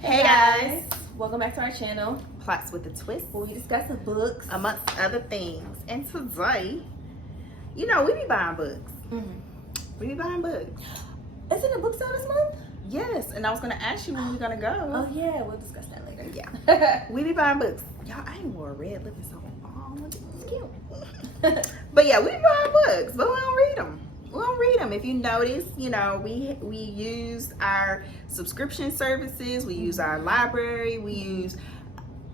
Hey guys, welcome back to our channel, Plots with a Twist, where we discuss the books amongst other things. And today, you know, we be buying books. We be buying books. Isn't it book sale this month? Yes, and I was gonna ask you when we're gonna go. Oh yeah, we'll discuss that later. Yeah, we be buying books. Y'all, I ain't wore red lipstick so long. It's cute. But yeah, we be buying books, but we don't read them. We don't read them. If you notice, you know, we use our subscription services, we use our library, we use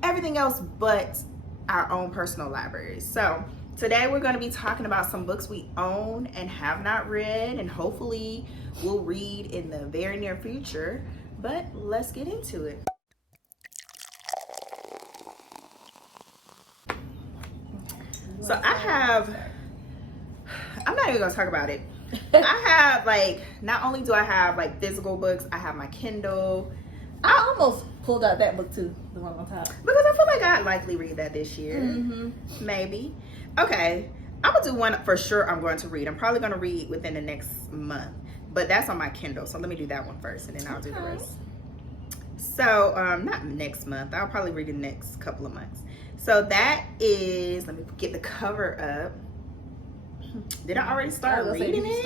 everything else but our own personal libraries. So today we're going to be talking about some books we own and have not read, and hopefully we'll read in the very near future. But let's get into it. So I'm not even going to talk about it. I have, like, not only do I have like physical books, I have my Kindle. I almost pulled out that book too, the one on top, because I feel like I'd likely read that this year. Maybe. Okay, I'm gonna do one for sure. I'm going to read. I'm probably going to read within the next month, but that's on my Kindle. So let me do that one first, and then I'll do the rest. So not next month. I'll probably read the next couple of months. So that is. Let me get the cover up. Did I already start reading it?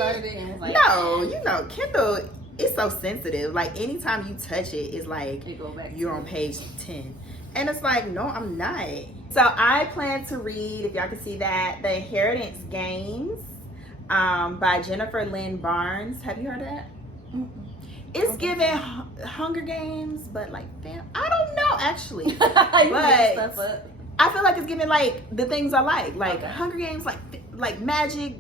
No, you know, Kindle is so sensitive. Like, anytime you touch it, it's like you're on page 10. And it's like, no, I'm not. So I plan to read, if y'all can see that, The Inheritance Games by Jennifer Lynn Barnes. Have you heard of that? It's giving Hunger Games, but like, I don't know, actually. But I feel like it's giving like the things I like Hunger Games, like magic,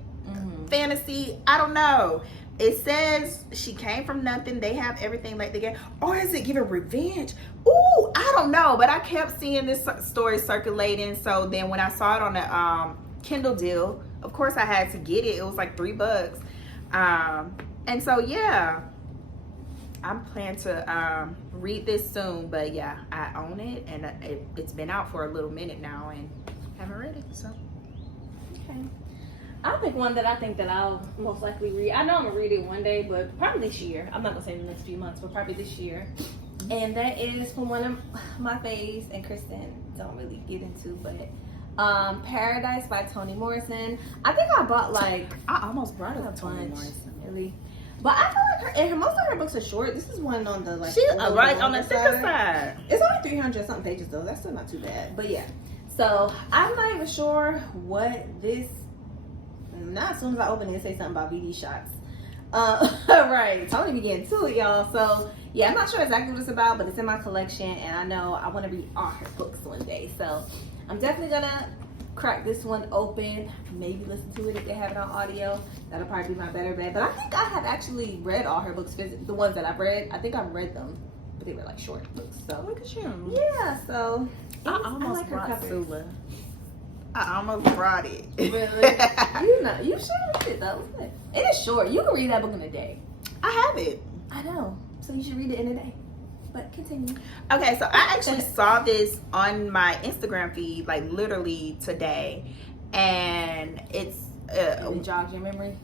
fantasy. I don't know. It says she came from nothing. They have everything like they get. Or is it giving revenge? Ooh, I don't know. But I kept seeing this story circulating. So then when I saw it on the Kindle deal, of course I had to get it. It was like $3. And so yeah, I'm planning to read this soon. But yeah, I own it, and it's been out for a little minute now, and haven't read it. So okay. I'll pick one that I think that I'll most likely read. I know I'm gonna read it one day, but probably this year. I'm not gonna say in the next few months, but probably this year. And that is from one of my faves, and Kristen don't really get into, but Paradise by Toni Morrison. I think I bought I almost brought up Toni Morrison. Really. But I feel like most of her books are short. This is one on the she's right on the thicker side. It's only 300 something pages though. That's still not too bad. But yeah. So I'm not even sure what this. Not as soon as I open it, say something about VD shots. Right. Tony be getting to it, y'all. So yeah, I'm not sure exactly what it's about, but it's in my collection, and I know I want to read all her books one day. So I'm definitely gonna crack this one open. Maybe listen to it if they have it on audio. That'll probably be my better bet. But I think I have actually read all her books. The ones that I've read, I think I've read them, but they were like short books. So look at you. Yeah. So I almost like brought Sula. I almost brought it. Really? You should read it though. It is short. You can read that book in a day. I have it. I know. So you should read it in a day. But continue. Okay, so I actually saw this on my Instagram feed, like literally today, and it's it jogged your memory.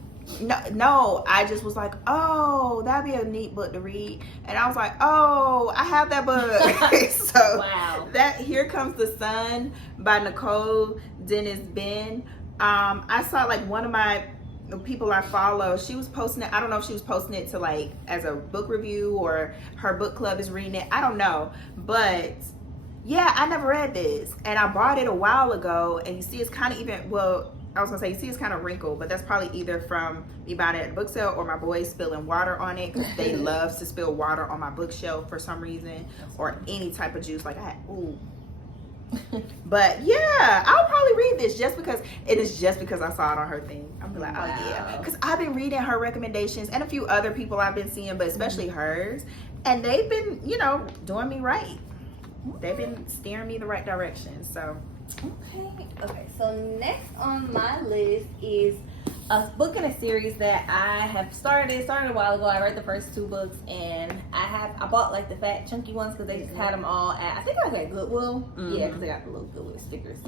No, I just was like, oh, that'd be a neat book to read, and I was like, oh, I have that book. So wow. That Here Comes the Sun by Nicole Dennis Ben. I saw like one of the people I follow, she was posting it. I don't know if she was posting it to like as a book review or her book club is reading it. I don't know, but yeah, I never read this, and I bought it a while ago, and you see it's kind of I was gonna say, you see it's kind of wrinkled, but that's probably either from me buying it at the book sale or my boys spilling water on it, because they love to spill water on my bookshelf for some reason, or any type of juice. Like But yeah, I'll probably read this just because I saw it on her thing. I'm like, oh yeah, because I've been reading her recommendations and a few other people I've been seeing, but especially hers, and they've been, doing me right. They've been steering me the right direction. So okay. So next on my list is a book in a series that I have started a while ago. I read the first 2 books, and I I bought like the fat chunky ones because they just had them all at, I think I was at Goodwill. Yeah, because they got the little Goodwill stickers.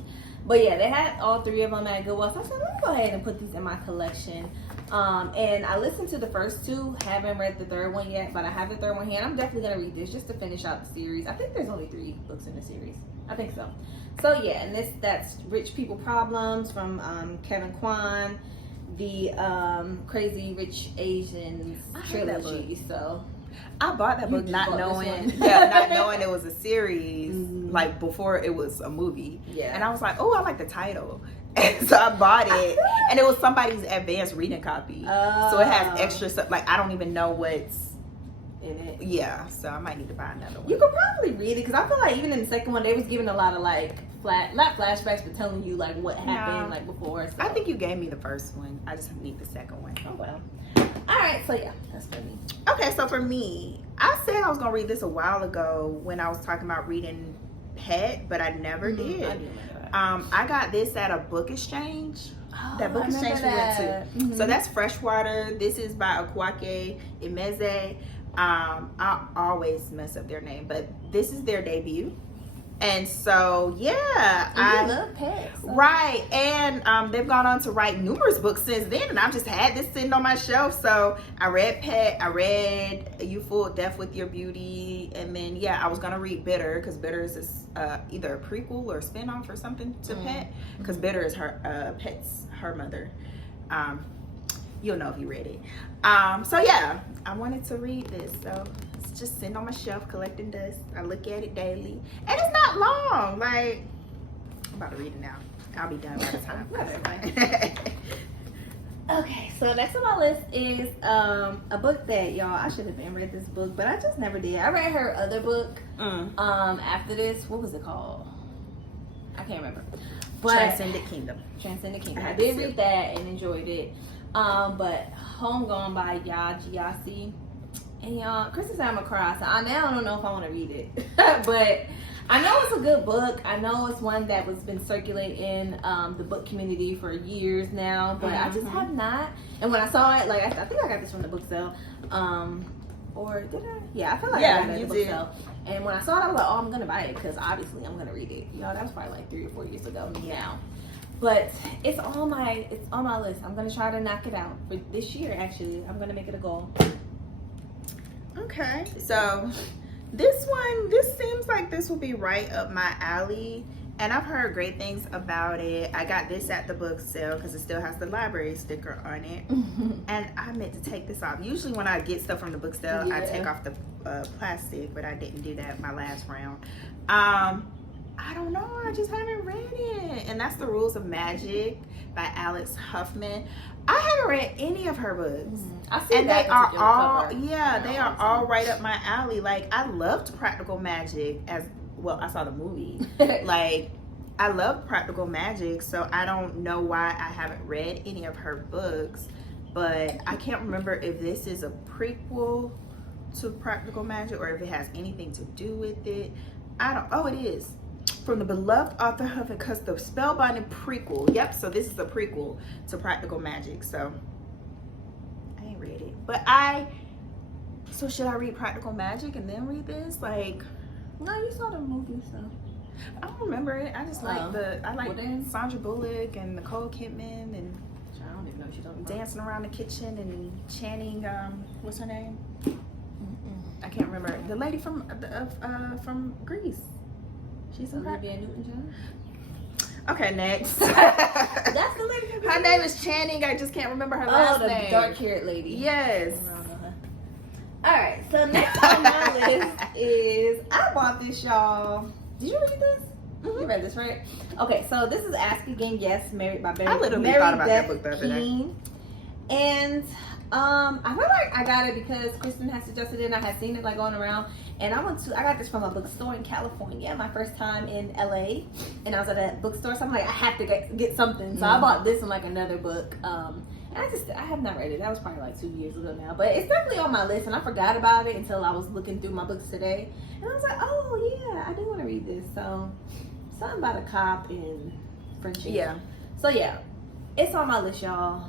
But yeah, they had all 3 of them at Goodwill. So I said, let me go ahead and put these in my collection. And I listened to the first 2. Haven't read the 3rd one yet, but I have the 3rd one here. And I'm definitely gonna read this just to finish out the series. I think there's only 3 books in the series. I think so. So yeah, and that's Rich People Problems from Kevin Kwan, the Crazy Rich Asians trilogy. So I bought that book not knowing it was a series, like before it was a movie. Yeah. And I was like, oh, I like the title. And so I bought it, and it was somebody's advanced reading copy. So it has extra stuff. Like, I don't even know what's in it. Yeah, so I might need to buy another one. You could probably read it, because I feel like even in the second one, they was giving a lot of like not flashbacks, but telling you like what happened like before. So. I think you gave me the first one. I just need the second one. Oh well. All right, so yeah, that's for me. Okay, so for me, I said I was gonna read this a while ago when I was talking about reading Pet, but I never did. I do remember that. I got this at a book exchange. That book exchange we went to. So that's Freshwater. This is by Akwake Emeze. I always mess up their name, but this is their debut. And so, yeah. I love pets. So. Right. And they've gone on to write numerous books since then. And I've just had this sitting on my shelf. So I read Pet. I read You Fool Death with Your Beauty. And then, yeah, I was going to read Bitter, because Bitter is either a prequel or a spinoff or something to Pet. Because Bitter is Pet's her mother. You'll know if you read it. So, yeah, I wanted to read this. So it's just sitting on my shelf collecting dust. I look at it daily. And it's not long. Like, I'm about to read it now. I'll be done by the time. Okay, so next on my list is a book that, y'all, I should have been read this book, but I just never did. I read her other book after this. What was it called? I can't remember. But Transcendent Kingdom. I did read that and enjoyed it. But Home Gone by Ya Giasi. And y'all, Kristen said I'm gonna cry, so I now don't know if I want to read it. But I know it's a good book. I know it's one that was been circulating in the book community for years now, but I just have not. And when I saw it, like I think I got this from the book sale. Or did I? Yeah, I feel like I got it at the book sale. And when I saw it, I was like, oh, I'm gonna buy it, because obviously I'm gonna read it. Y'all, that was probably like 3 or 4 years ago now. But it's on my list. I'm gonna try to knock it out for this year. Actually, I'm gonna make it a goal. Okay, so this seems like this will be right up my alley, and I've heard great things about it. I got this at the book sale because it still has the library sticker on it. And I meant to take this off. Usually when I get stuff from the book sale, I take off the plastic, but I didn't do that my last round. I don't know, I just haven't read it. And that's The Rules of Magic by Alex Huffman. I haven't read any of her books. I see, and they are all they are all right up my alley. Like, I loved Practical Magic as well. I saw the movie. Like, I love Practical Magic, so I don't know why I haven't read any of her books. But I can't remember if this is a prequel to Practical Magic or if it has anything to do with it. Oh, it is. From the beloved author of it, because the spellbinding prequel. Yep, so this is a prequel to Practical Magic. So I ain't read it, but so should I read Practical Magic and then read this? Like, no, you saw the movie, so I don't remember it. I just like Sandra Bullock and Nicole Kidman, and I don't even know what she's talking about. Dancing around the kitchen and chanting. What's her name? I can't remember. The lady from Greece. She's Olivia Newton-John. Okay, next. That's the lady. Her name is Channing. I just can't remember her last name. Oh, the dark-haired lady. Yes. I don't know her. All right, so next on my list is, I bought this, y'all. Did you read this? You read this, right? Okay, so this is Ask Again Yes, married by Barry. I literally thought about that book the other day. And I feel like I got it because Kristen had suggested it and I had seen it like going around. And I got this from a bookstore in California, my first time in LA. And I was at a bookstore, so I'm like, I have to get something. So I bought this and like another book. And I have not read it. That was probably like 2 years ago now. But it's definitely on my list, and I forgot about it until I was looking through my books today. And I was like, oh yeah, I do want to read this. So something about a cop and friendship. Yeah. So yeah, it's on my list, y'all.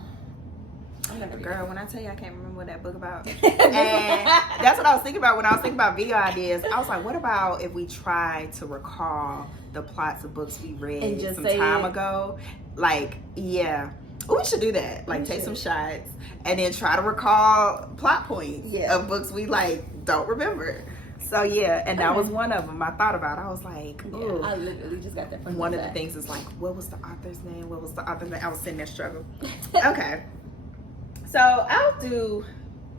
Girl, when I tell you I can't remember what that book about. And that's what I was thinking about when I was thinking about video ideas. I was like, what about if we try to recall the plots of books we read and just some time ago? Like, yeah. We should do that. Like, take some shots and then try to recall plot points of books we like don't remember. So yeah, and that was one of them I thought about. I was like, ooh. I literally just got that from one of the things is like, what was the author's name? What was the author's name? I was sitting there struggling. Okay. So I'll do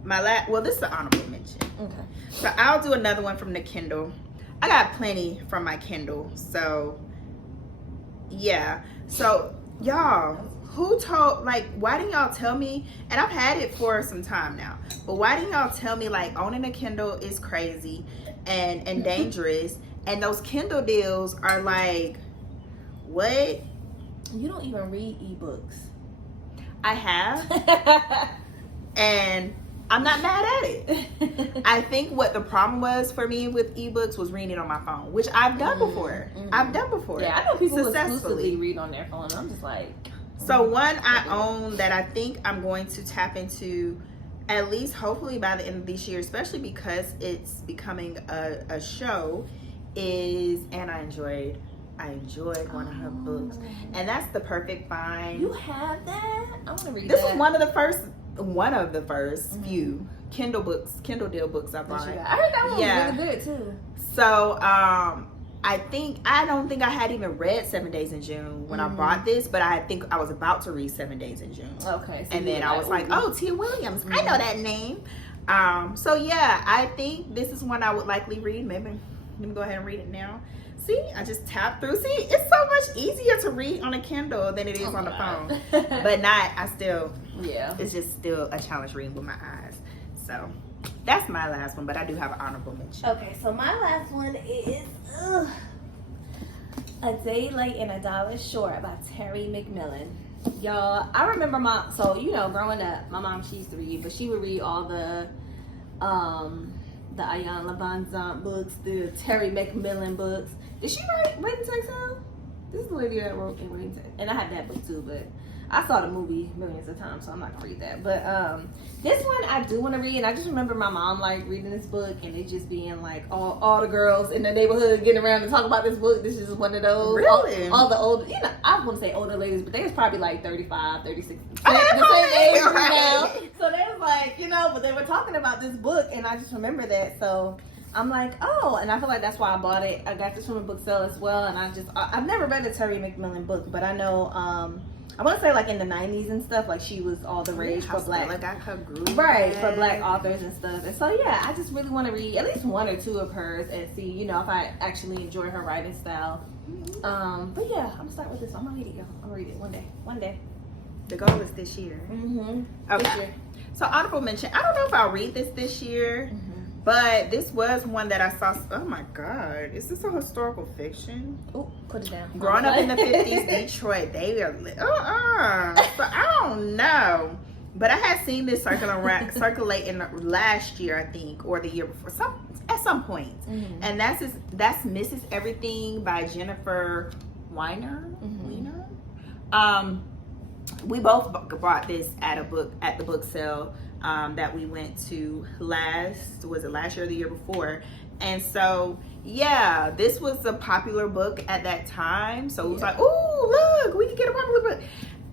my last, well, this is the honorable mention. Okay. So I'll do another one from the Kindle. I got plenty from my Kindle. So yeah. So y'all, who told, like, why didn't y'all tell me, and I've had it for some time now, but why didn't y'all tell me, like, owning a Kindle is crazy and dangerous, and those Kindle deals are like, what? You don't even read ebooks. I have, and I'm not mad at it. I think what the problem was for me with ebooks was reading it on my phone, which I've done before. I've done before. Yeah, I know people who exclusively read on their phone. I'm just like... So one I own that I think I'm going to tap into at least hopefully by the end of this year, especially because it's becoming a show, is, and I enjoyed one of her books, and that's The Perfect Find. You have that? I want to read this. This was one of the first few Kindle deal books I bought. I heard that one was really good too. So I don't think I had even read 7 Days in June when I bought this, but I think I was about to read 7 Days in June. Okay. So and then I was like, oh, Tia Williams, I know that name. So yeah, I think this is one I would likely read. Maybe let me go ahead and read it now. See, I just tapped through. See, it's so much easier to read on a Kindle than it is on the phone. But it's just still a challenge reading with my eyes. So that's my last one, but I do have an honorable mention. Okay, so my last one is A Day Late and a Dollar Short by Terry McMillan. Y'all, I remember growing up, my mom, she used to read, but she would read all the Ayanna Van Zandt books, the Terry McMillan books. Did she write Waiting to Exhale? This is the lady that wrote in Waiting to Exhale. And I had that book too, but I saw the movie millions of times, so I'm not gonna read that. But this one I do want to read, and I just remember my mom like reading this book, and it just being like all the girls in the neighborhood getting around and talk about this book. This is one of those. Really? All the old, I wouldn't say older ladies, but they was probably like 35, 36. The same age now. So they was like, but they were talking about this book, and I just remember that. So I'm like, oh, and I feel like that's why I bought it. I got this from a book sale as well, and I've never read a Terry McMillan book, but I know I want to say like in the 90s and stuff, like she was all the rage for black, like got her groove, for black authors and stuff. And so yeah, I just really want to read at least one or two of hers and see, if I actually enjoy her writing style. But yeah, I'm gonna start with this. I'm gonna read it, y'all. I'm gonna read it one day. The goal is this year. Okay. This year. So honorable mention. I don't know if I'll read this year. But this was one that I saw. Oh my God. Is this a historical fiction? Oh, put it down. Growing up in the 50s, Detroit, they are So I don't know. But I had seen this circulate in last year, I think, or the year before, at some point. And that's Mrs. Everything by Jennifer Weiner. We both bought this at the book sale that we went to last year or the year before. And so yeah, this was a popular book at that time, so it was like, oh look, we can get a popular book.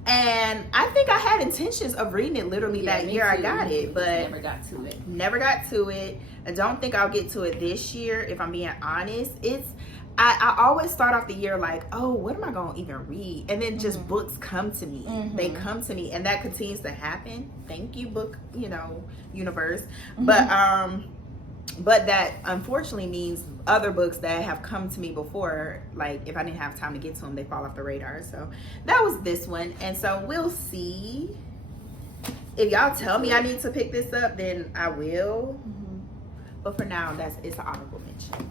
And I think I had intentions of reading it literally that year. I got it, but never got to it. I don't think I'll get to it this year, if I'm being honest. I always start off the year like, oh, what am I going to even read? And then just books come to me. They come to me, and that continues to happen. Thank you, book, universe. But that unfortunately means other books that have come to me before, like if I didn't have time to get to them, they fall off the radar. So that was this one. And so we'll see. If y'all tell me I need to pick this up, then I will. But for now, it's an honorable mention.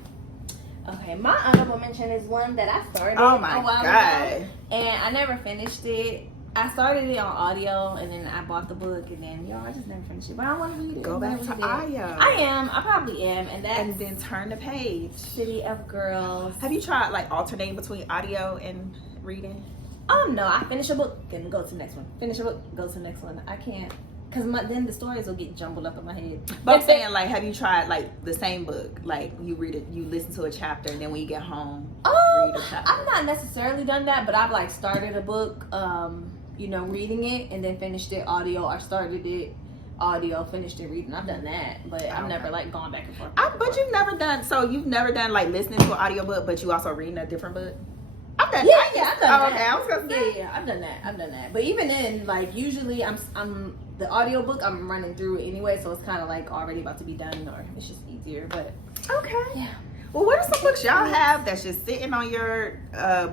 Okay, my honorable mention is one that I started a while ago, and I never finished it. I started it on audio, and then I bought the book, and then I just never finished it. But I want to read it. Go back to audio. I probably am, and then turn the page. City of Girls. Have you tried like alternating between audio and reading? No, I finish a book, then go to the next one. Finish a book, go to the next one. I can't Cause then the stories will get jumbled up in my head. But I'm saying, like, have you tried like the same book? Like you read it, you listen to a chapter, and then when you get home, read a chapter. I've not necessarily done that, but I've like started a book, you know, reading it, and then finished it audio. I started it audio, finished it reading. I've done that, but I've never like gone back and forth. But you've never done. So you've never done like listening to an audiobook, but you also reading a different book. I've done. Yeah, I've done that. Okay, I was gonna say. Yeah, I've done that. But even then, like usually I'm the audiobook I'm running through it anyway, so it's kind of like already about to be done, or it's just easier. But okay. Yeah. Well, what are some books y'all have that's just sitting on your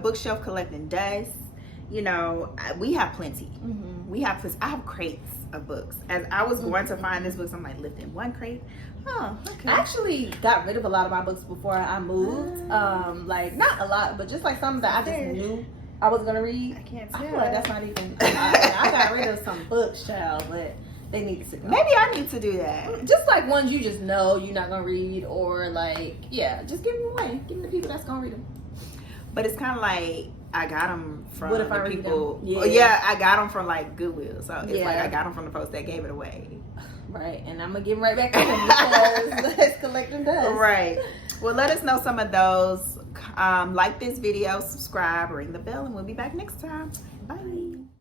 bookshelf collecting dust? You know, we have plenty. We have. I have crates of books. As I was going to find this book, I'm like lifting one crate. Oh, okay. I actually got rid of a lot of my books before I moved. Like not a lot, but just like some that I just knew I was gonna read. I can't tell. I feel like that's not even. I got rid of some books, child, but they need to go. Maybe I need to do that. Just like ones you just know you're not gonna read, or like just give them away. Give them to people that's gonna read them. But it's kind of like I got them from What if I the read people. them? Yeah. Well, yeah, I got them from like Goodwill, so it's Yeah. like I got them from the folks that gave it away. Right, and I'm gonna give them right back to them because it's collecting dust. Right. Well, let us know some of those. Like this video, subscribe, ring the bell, and we'll be back next time. Bye.